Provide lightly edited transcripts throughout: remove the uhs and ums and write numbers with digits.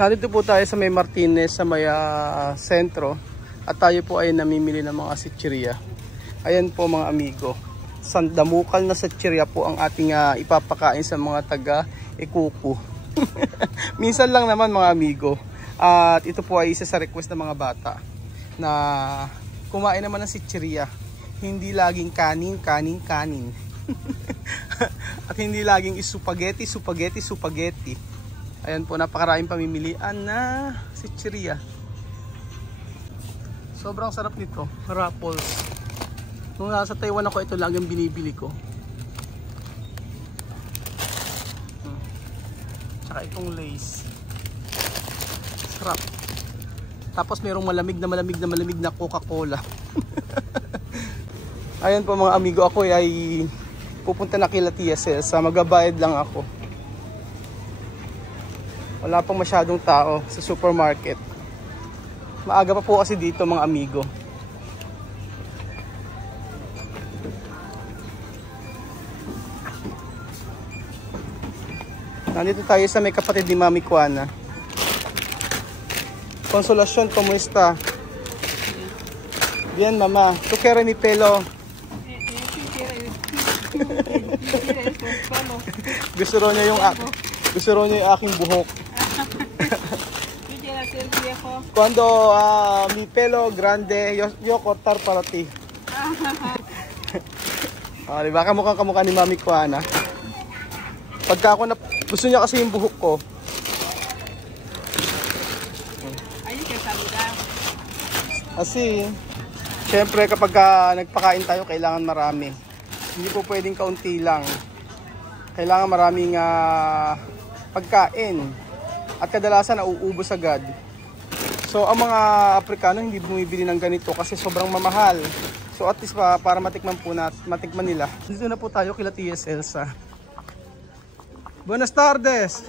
Nandito po tayo sa may Martinez sa may sentro at tayo po ay namimili ng mga sitsirya. Ayan po mga amigo, sandamukal na sitsirya po ang ating ipapakain sa mga taga Ikuku. Minsan lang naman mga amigo. At ito po ay isa sa request ng mga bata na kumain naman ng sitsirya. Hindi laging kanin. At hindi laging spaghetti. Ayan po, napakaraming pamimilian na sitsirya. Sobrang sarap nito, Ruffles. Nung nasa Taiwan ako, ito lang yung binibili ko. Tsaka itong Lays. Sarap. Tapos merong malamig na Coca-Cola. Ayan po mga amigo, ako ay pupunta na kila Tia Celsa. Magbabayad lang ako. Wala pang masyadong tao sa supermarket. Maaga pa po kasi dito mga amigo. Nandito tayo sa may kapatid ni Mami Kuana. Konsolasyon, kumusta? Bien, mama. Tu quieres mi pelo? Gusto raw niya yung aking buhok. Cuando mi pelo grande, yo cortar para ti. Diba? Kamukha ni Mami Kuana. Pagka ako gusto niya kasi yung buhok ko. Kasi, syempre kapag nagpakain tayo, kailangan marami. Hindi po pwedeng kaunti lang. Kailangan maraming pagkain. At kadalasan nauubos agad. So ang mga Aprikano hindi bumibili ng ganito kasi sobrang mamahal. So at least para matikman nila. Dito na po tayo kila Tia Celsa. Buenas tardes.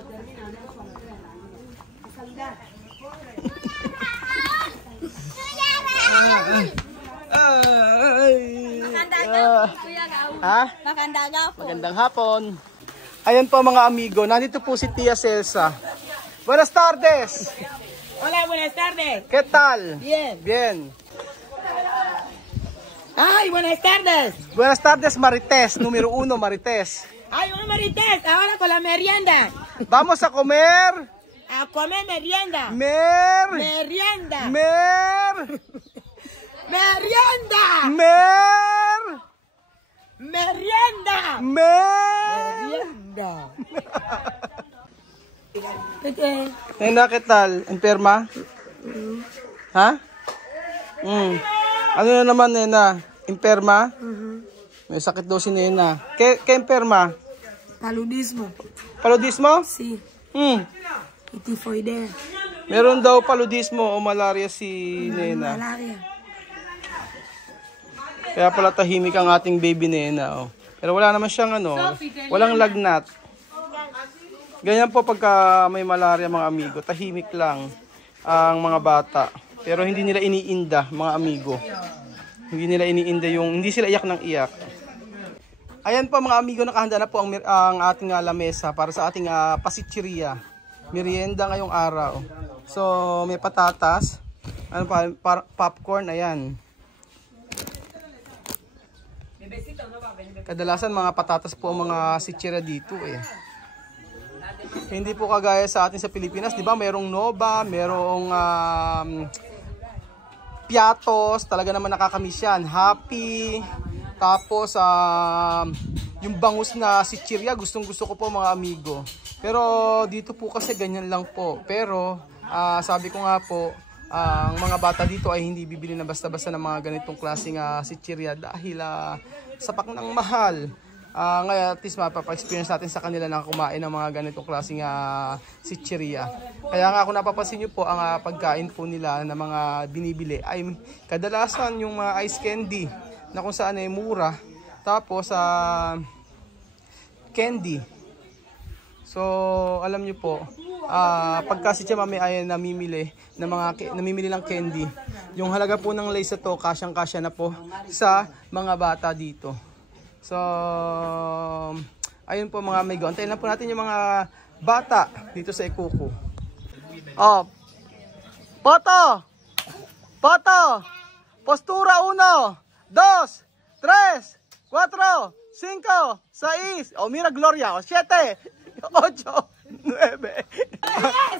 Magandang hapon. Ayan po mga amigo, nandito po si Tia Celsa. Buenas tardes. Hola, buenas tardes. ¿Qué tal? Bien. Bien. Ay, buenas tardes. Buenas tardes, Marites. Número 1, Marites. Ay, un Marites, ahora con la merienda. Vamos a comer. A comer merienda. Merienda. Nena, ¿qué tal? ¿Enferma? ¿Ha? Ano na naman, Nena? Enferma? May sakit daw si Nena. ¿Qué enferma? Paludismo. Paludismo? Sí. Y tifoidea. Meron daw paludismo o malaria si Nena. Malaria. Kaya pala tahimik ang ating baby Nena. Pero wala naman siyang walang lagnat. Ganyan po pagka may malaria mga amigo, tahimik lang ang mga bata. Pero hindi nila iniinda mga amigo. Hindi nila iniinda hindi sila iyak ng iyak. Ayan po mga amigo, nakahanda na po ang ating lamesa para sa ating pasitsirya. Merienda ngayong araw. So may patatas, popcorn, ayan. Kadalasan mga patatas po ang mga sitsirya dito Hindi po kagaya sa atin sa Pilipinas, 'di ba? Merong Nova, merong Piatos, talaga naman nakakamiss 'yan. Happy. Tapos yung bangus na sitsirya, gustong-gusto ko po mga amigo. Pero dito po kasi ganyan lang po. Pero sabi ko nga po, ang mga bata dito ay hindi bibili na basta-basta ng mga ganitong klaseng sitsirya dahil sapak ng mahal. Ngayon at least mapapa-experience natin sa kanila na kumain ng mga ganitong klaseng sitsirya. Kaya nga kung napapansin nyo po, ang pagkain po nila na mga binibili ay kadalasan yung mga ice candy na kung saan ay mura. Tapos candy. So alam nyo po, pagka si Mami ay namimili ng candy, yung halaga po ng Lays to kasyang-kasya na po sa mga bata dito. So ayun po mga amigo, antayin lang po natin yung mga bata dito sa Ikuku. Oh. Foto. Foto. Postura 1, 2, 3, 4, 5, 6. Oh, mira Gloria. Oh, 7, 8, 9.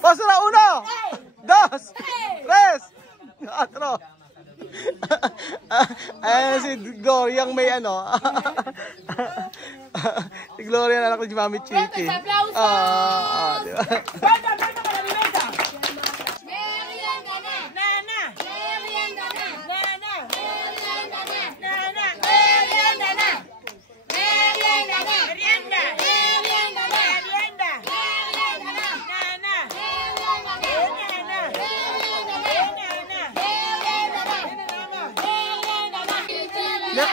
Postura 1, 2, 3, 4. Ayan si Gloria ang may ano. Si Gloria na anak ni Mami Chiki. Diba?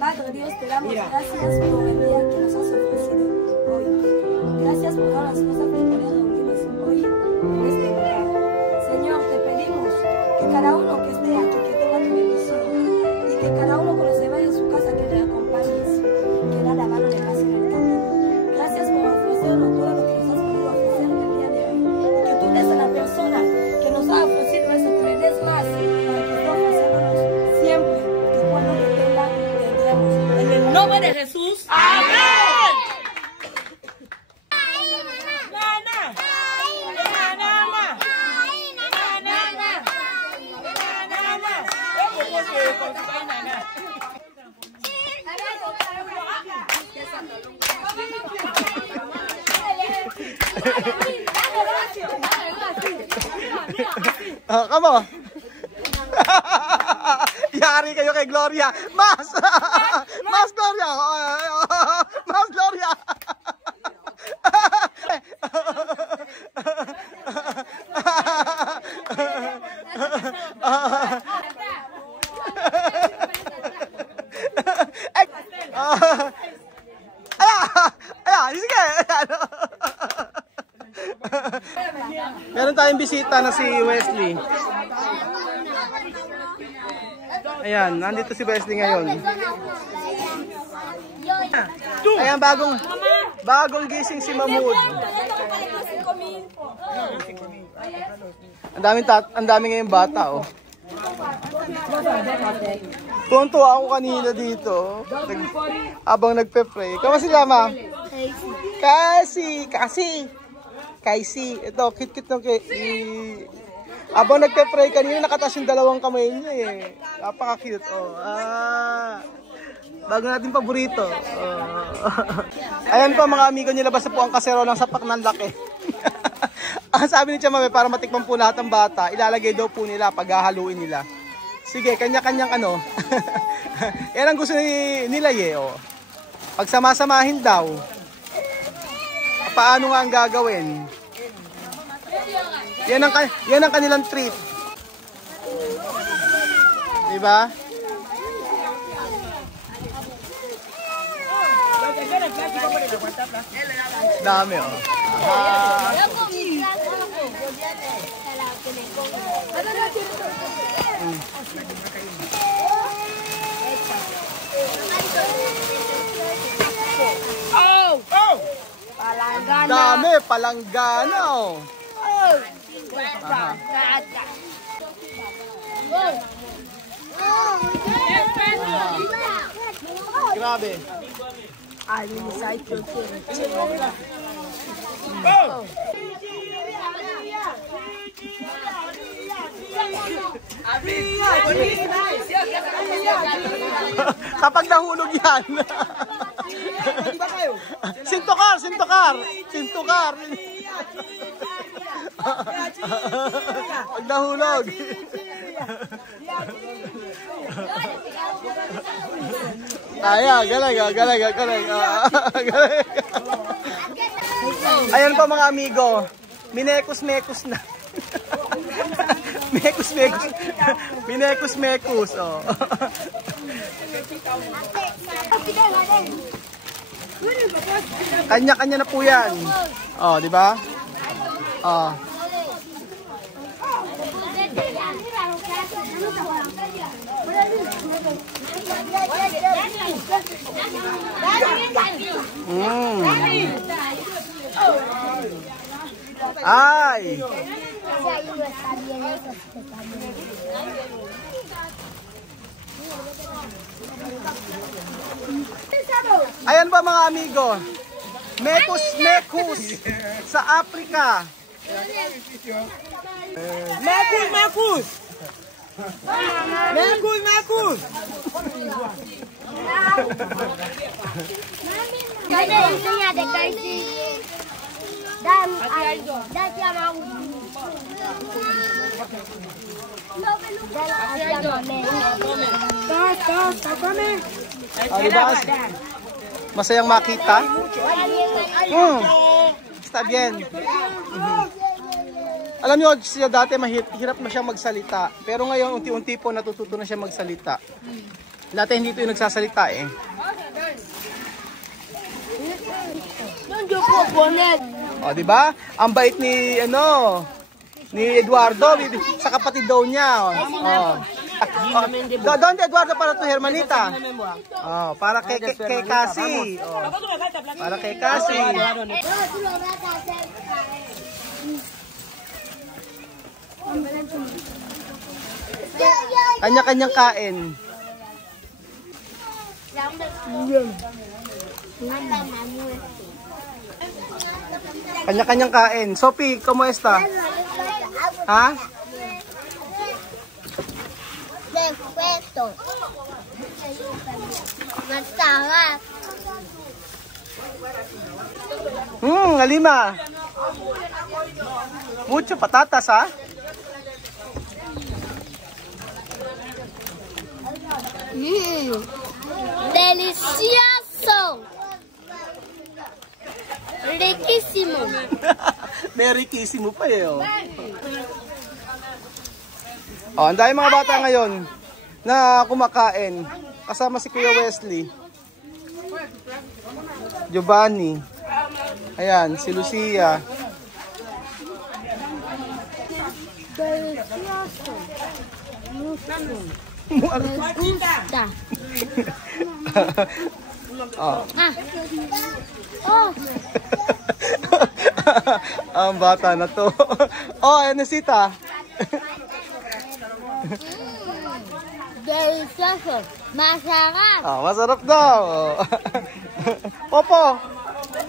Padre Dios, te damos gracias por el día que nos has ofrecido hoy. Gracias por todas las cosas que podemos reunirnos hoy en este lugar. Señor, te pedimos que cada uno que esté aquí, que tenga tu bendición, y que cada uno cuando se vaya a su casa, que le acompañes, que da la mano de paz en el camino. Gracias por ofrecernos todo lo que nos has podido ofrecer en el día de hoy. Y que tú des a la persona que nos ha ofrecido eso, que le des más, para que esté ofreciéndonos siempre, y cuando le tenga, en el nombre de Jesús. ¡Amén! Come on. Yari kayo kay Gloria. Mas! Mas Gloria! Mas Gloria! Sige! Meron tayong bisita na si Wesley. Ayan, nandito si Wesley ngayon. Ayan, bagong gising si Mahmoud. Ang dami ngayong bata, oh. Tunto ako kanina dito. Abang nagpe-pray. Kamusta sila, ma? Casey. Ito, cute ng abang nagpe-pray kanina, nakataas yung dalawang kamay niya eh. Napaka-cute, oh. Bago natin paborito. Ayan po mga amigo, nilabas na po ang kasero ng sapak ng laki. Ang sabi ni Chamame, para matikman po lahat ng bata, ilalagay daw po nila pag hahaluin nila. Sige, kanya-kanyang ano. Yan ang gusto nila oh. Pag sama-samahin daw, paano nga ang gagawin? Yan ang kanilang treat. Diba? Dami, oh. Dami, palanggana, oh. Grabe. Kapag nahulog yan. Sintukar, sintukar. Sintukar. Pag nahulog. Ayan, galing. Ayan pa mga amigo. Minekos-mekos na. Minekos-mekos. Oh. Kanya-kanya na po yan. Oh, di ba? Oh. Ay. Ayan ba mga amigo? Mekus sa Africa. Mekus. Diba? Masayang makita? Está bien. Alam niyo, siya dati mahirap na siya magsalita. Pero ngayon, unti-unti po natututo na siya magsalita. Dati hindi ito yung nagsasalita eh. O, di ba? Ang bait ni Eduardo sa kapatid daw niya. ¿Dónde Eduardo para tu hermanita? Oh, para kay Cassie. Oh. Para kay Cassie. Kanya-kanyang kain. Kanya-kanyang kain. Sophie, ¿cómo está? Ha? Perfecto. Masarap. Alima. Mucho patatas, ha? Delicioso. Riquísimo. Very kissimo pa eh, oh. Oh, ang dahil mga bata ngayon na kumakain. Kasama si Kuya Wesley. Giovanni. Ayan, si Lucia. Delicioso. Me gusta. Oh. Oh. Ang bata na to. Oh, Enesita. Delicioso. Masarap. Oh, masarap daw. Popo.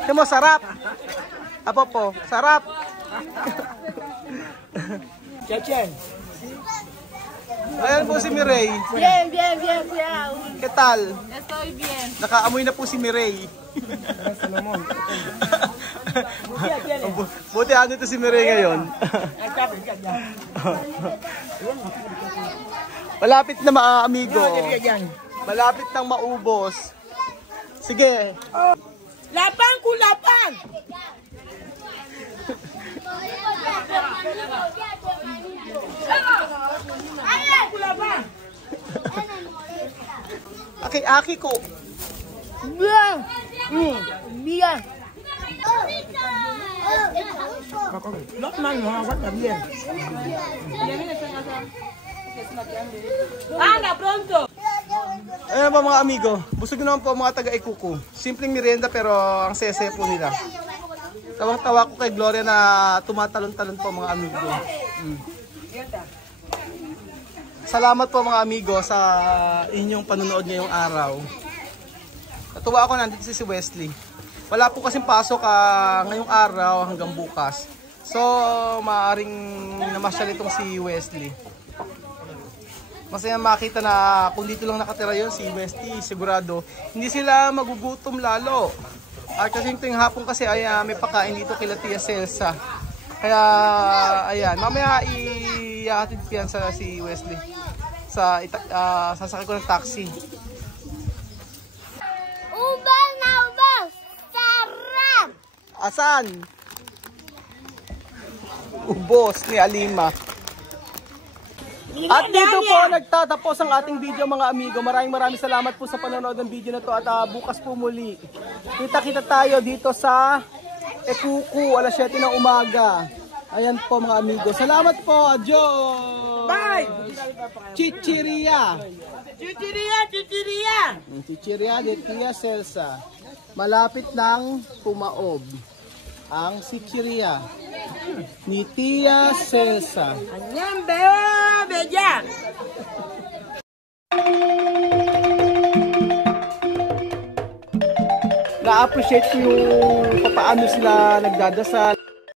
Mo sarap. Popo, sarap. Chechen. Ayan po si Mirey. Bien. ¿Qué tal? Estoy bien. Nakaamoy na po si Mirey. Buti ano ito si Mirey ngayon. Malapit na mga amigo. Malapit nang maubos. Sige. Lapang kulapang. Aki ko. Bien. Bien. L'autre man, on va pas bien. Anda pronto. Ayan po mga amigo, busog naman po mga taga-Ikuku. Simpleng merienda pero ang sese po nila. Tawang-tawa ko kay Gloria na tumatalon-talon po mga amigo. Salamat po mga amigo sa inyong panunood ngayong araw. Natuwa ako nandito si Wesley. Wala po kasing pasok ngayong araw hanggang bukas. So maaaring namasyal itong si Wesley. Masaya makita na kung dito lang nakatira yon si Wesley, sigurado hindi sila magugutom lalo. At kasi tuwing hapon kasi ay may pakain dito kila Tia Celsa. Kaya ayan, mamaya ihatid ko yan sa si Wesley. Sasakay ko ng taxi. Ubas na ubas! Sarap! Asan? Ubos ni Alima. At dito po nagtatapos ang ating video mga amigo. Maraming salamat po sa panonood ng video na to at bukas po muli. Kita-kita tayo dito sa Ikuku, alas 7 ng umaga. Ayan po mga amigo. Salamat po. Adios! Bye! Chichiria! Chichiria, chichiria! Chichiria de Tia Celsa. Malapit ng Pumaob. Ang Chichiria ni Tia Celsa. Anyam beo, beja! Na-appreciate ko yung paano sila nagdadasal.